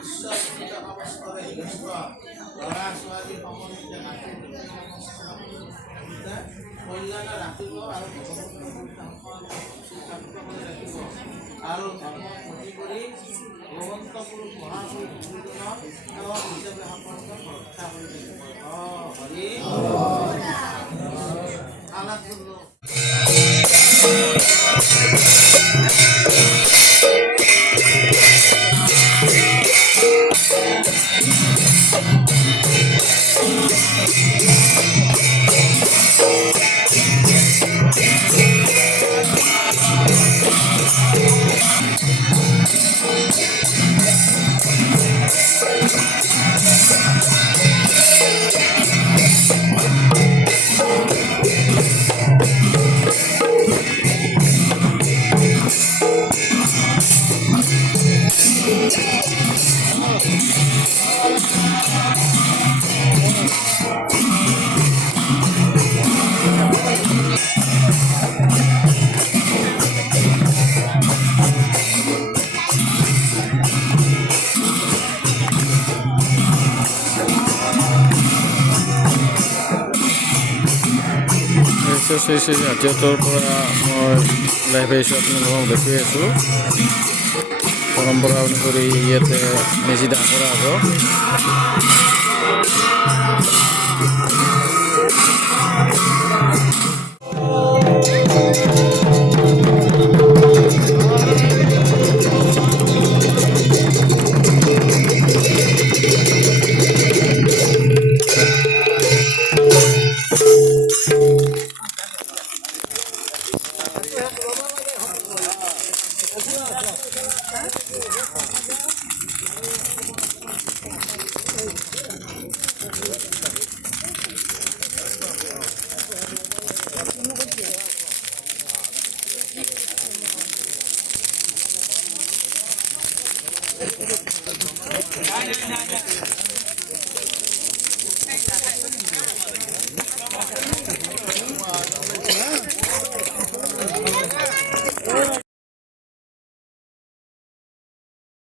উচ্চ অবস্থায় ব্যস্ত ল'ৰা ছোৱালী সমন্বিত নাতি কল্যাণ ৰাখিব আৰু ৰাখিব আৰু ধৰ্ম ক্ষতি কৰি ভগৱন্ত পুৰুষ মহাপুৰুষ গুৰুজনক সেৱক হিচাপে সকলোকে ৰক্ষা কৰি থাকিব। হৰি আলাপ শ্ৰী শ্ৰী জাতীয়তৰ পৰা মই লাইভ আহিছোঁ, আপোনালোকক দেখুৱাই আছোঁ। পৰম্পৰা অনুসৰি ইয়াতে মেজি দান কৰা হ'ব।